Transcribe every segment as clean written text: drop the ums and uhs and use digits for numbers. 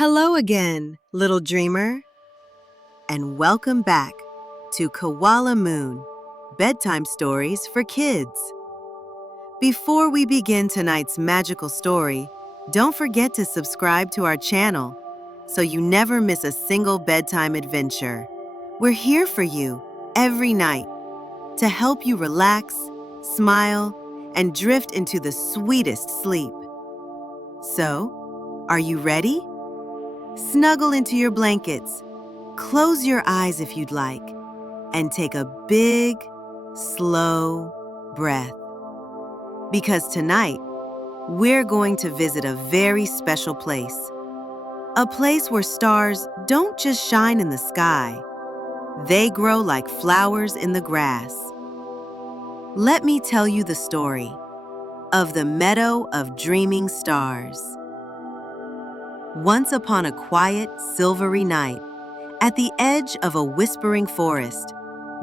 Hello again, little dreamer, and welcome back to Koala Moon, Bedtime Stories for Kids. Before we begin tonight's magical story, don't forget to subscribe to our channel so you never miss a single bedtime adventure. We're here for you every night to help you relax, smile, and drift into the sweetest sleep. So, are you ready? Snuggle into your blankets, close your eyes if you'd like, and take a big, slow breath. Because tonight, we're going to visit a very special place. A place where stars don't just shine in the sky, they grow like flowers in the grass. Let me tell you the story of the Meadow of Dreaming Stars. Once upon a quiet, silvery night, at the edge of a whispering forest,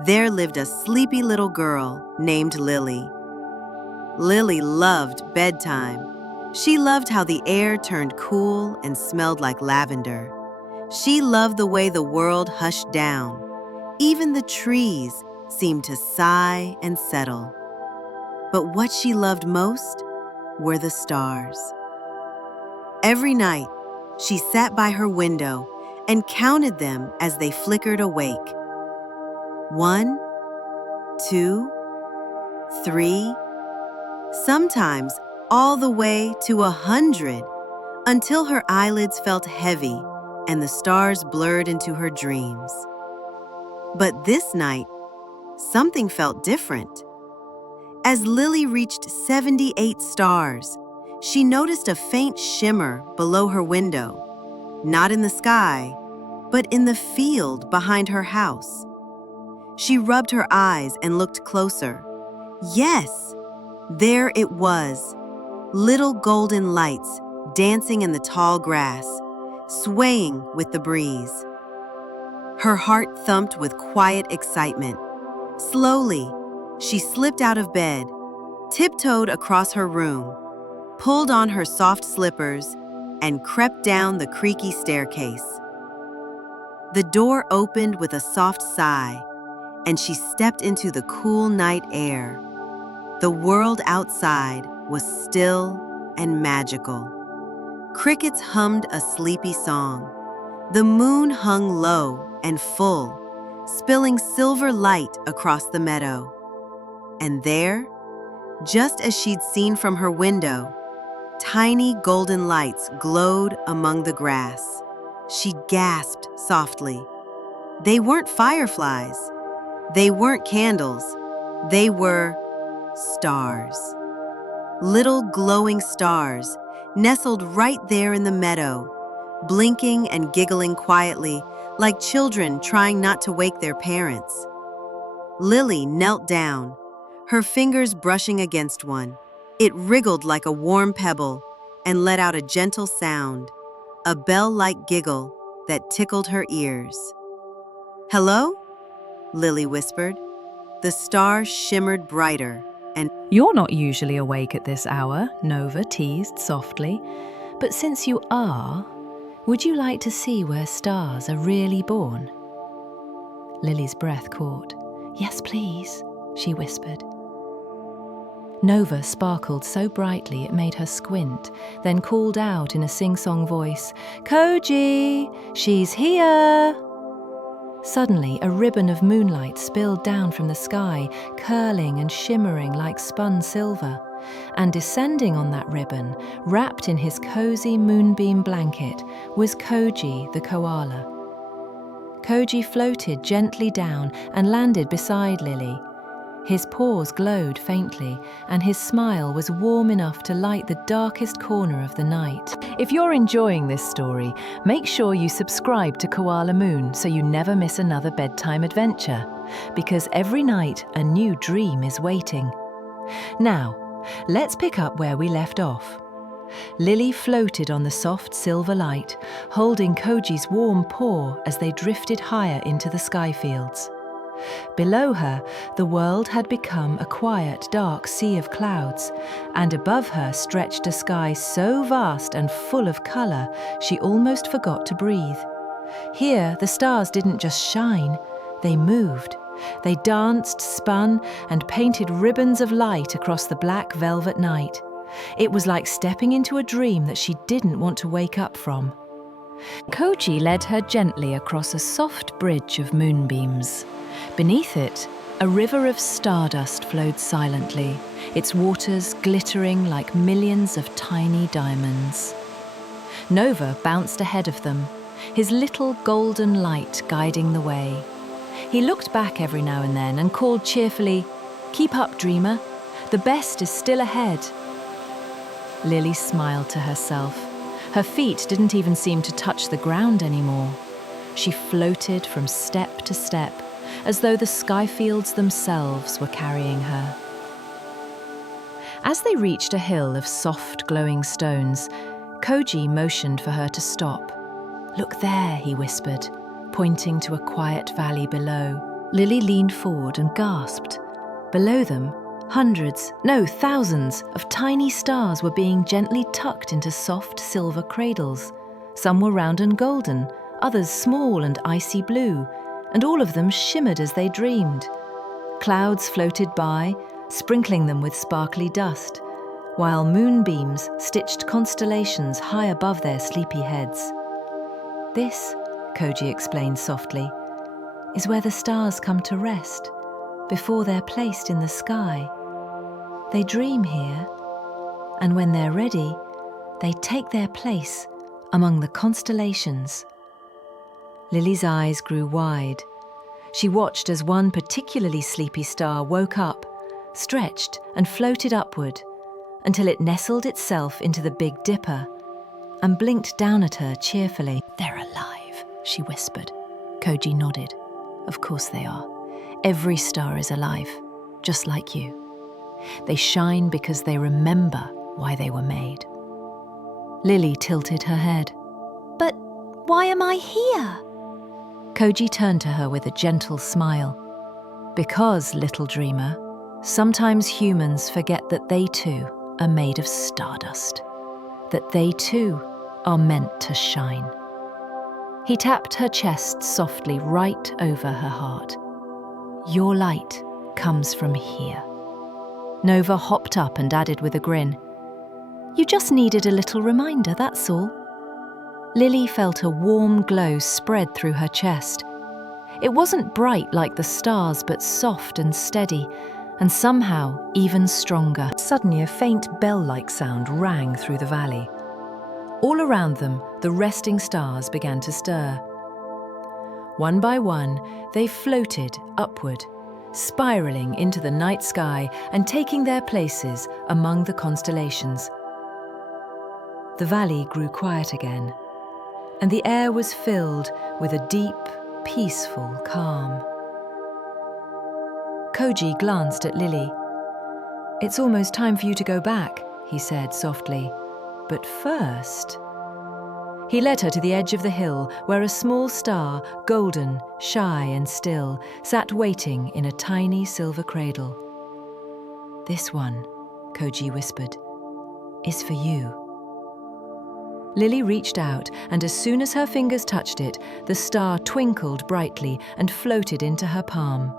there lived a sleepy little girl named Lily. Lily loved bedtime. She loved how the air turned cool and smelled like lavender. She loved the way the world hushed down. Even the trees seemed to sigh and settle. But what she loved most were the stars. Every night, she sat by her window and counted them as they flickered awake. 1, 2, 3, sometimes all the way to 100, until her eyelids felt heavy and the stars blurred into her dreams. But this night, something felt different. As Lily reached 78 stars, she noticed a faint shimmer below her window, not in the sky, but in the field behind her house. She rubbed her eyes and looked closer. Yes, there it was, little golden lights dancing in the tall grass, swaying with the breeze. Her heart thumped with quiet excitement. Slowly, she slipped out of bed, tiptoed across her room, pulled on her soft slippers, and crept down the creaky staircase. The door opened with a soft sigh, and she stepped into the cool night air. The world outside was still and magical. Crickets hummed a sleepy song. The moon hung low and full, spilling silver light across the meadow. And there, just as she'd seen from her window, tiny golden lights glowed among the grass. She gasped softly. They weren't fireflies. They weren't candles. They were stars. Little glowing stars nestled right there in the meadow, blinking and giggling quietly like children trying not to wake their parents. Lily knelt down, her fingers brushing against one. It wriggled like a warm pebble and let out a gentle sound, a bell-like giggle that tickled her ears. "Hello?" Lily whispered. The stars shimmered brighter and "You're not usually awake at this hour," Nova teased softly. "But since you are, would you like to see where stars are really born?" Lily's breath caught. "Yes, please," she whispered. Nova sparkled so brightly it made her squint, then called out in a sing-song voice, "Koji, she's here!" Suddenly, a ribbon of moonlight spilled down from the sky, curling and shimmering like spun silver. And descending on that ribbon, wrapped in his cozy moonbeam blanket, was Koji the koala. Koji floated gently down and landed beside Lily. His paws glowed faintly, and his smile was warm enough to light the darkest corner of the night. If you're enjoying this story, make sure you subscribe to Koala Moon so you never miss another bedtime adventure, because every night a new dream is waiting. Now, let's pick up where we left off. Lily floated on the soft silver light, holding Koji's warm paw as they drifted higher into the sky fields. Below her, the world had become a quiet, dark sea of clouds, and above her stretched a sky so vast and full of colour she almost forgot to breathe. Here, the stars didn't just shine, they moved. They danced, spun, and painted ribbons of light across the black velvet night. It was like stepping into a dream that she didn't want to wake up from. Koji led her gently across a soft bridge of moonbeams. Beneath it, a river of stardust flowed silently, its waters glittering like millions of tiny diamonds. Nova bounced ahead of them, his little golden light guiding the way. He looked back every now and then and called cheerfully, "Keep up, dreamer. The best is still ahead." Lily smiled to herself. Her feet didn't even seem to touch the ground anymore. She floated from step to step, as though the sky fields themselves were carrying her. As they reached a hill of soft, glowing stones, Koji motioned for her to stop. "Look there," he whispered, pointing to a quiet valley below. Lily leaned forward and gasped. Below them, hundreds, no, thousands of tiny stars were being gently tucked into soft silver cradles. Some were round and golden, others small and icy blue, and all of them shimmered as they dreamed. Clouds floated by, sprinkling them with sparkly dust, while moonbeams stitched constellations high above their sleepy heads. "This," Koji explained softly, "is where the stars come to rest, before they're placed in the sky. They dream here, and when they're ready, they take their place among the constellations." Lily's eyes grew wide. She watched as one particularly sleepy star woke up, stretched and floated upward, until it nestled itself into the Big Dipper and blinked down at her cheerfully. "They're alive," she whispered. Koji nodded. "Of course they are. Every star is alive, just like you. They shine because they remember why they were made." Lily tilted her head. "But why am I here?" Koji turned to her with a gentle smile. "Because, little dreamer, sometimes humans forget that they too are made of stardust, that they too are meant to shine." He tapped her chest softly right over her heart. "Your light comes from here." Nova hopped up and added with a grin, "You just needed a little reminder, that's all." Lily felt a warm glow spread through her chest. It wasn't bright like the stars, but soft and steady, and somehow even stronger. Suddenly a faint bell-like sound rang through the valley. All around them, the resting stars began to stir. One by one, they floated upward, spiraling into the night sky and taking their places among the constellations. The valley grew quiet again, and the air was filled with a deep, peaceful calm. Koji glanced at Lily. "It's almost time for you to go back," he said softly. "But first..." He led her to the edge of the hill where a small star, golden, shy and still, sat waiting in a tiny silver cradle. "This one," Koji whispered, "is for you." Lily reached out, and as soon as her fingers touched it, the star twinkled brightly and floated into her palm.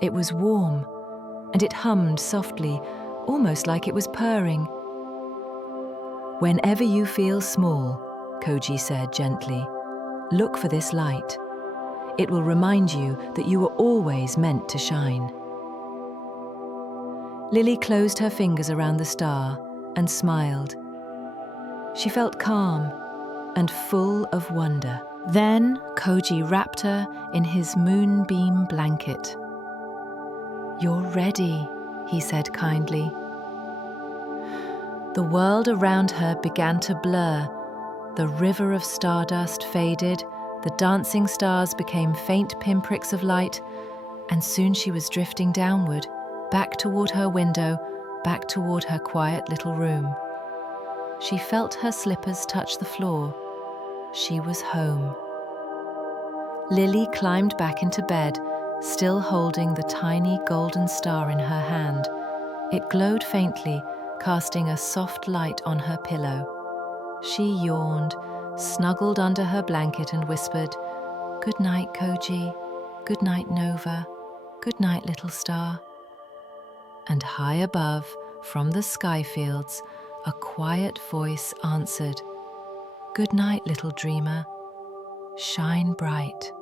It was warm, and it hummed softly, almost like it was purring. "Whenever you feel small," Koji said gently, "look for this light. It will remind you that you were always meant to shine." Lily closed her fingers around the star and smiled. She felt calm and full of wonder. Then Koji wrapped her in his moonbeam blanket. "You're ready," he said kindly. The world around her began to blur. The river of stardust faded, the dancing stars became faint pinpricks of light, and soon she was drifting downward, back toward her window, back toward her quiet little room. She felt her slippers touch the floor. She was home. Lily climbed back into bed, still holding the tiny golden star in her hand. It glowed faintly, casting a soft light on her pillow. She yawned, snuggled under her blanket and whispered, "Good night, Koji. Good night, Nova. Good night, little star." And high above, from the sky fields, a quiet voice answered, "Good night, little dreamer. Shine bright."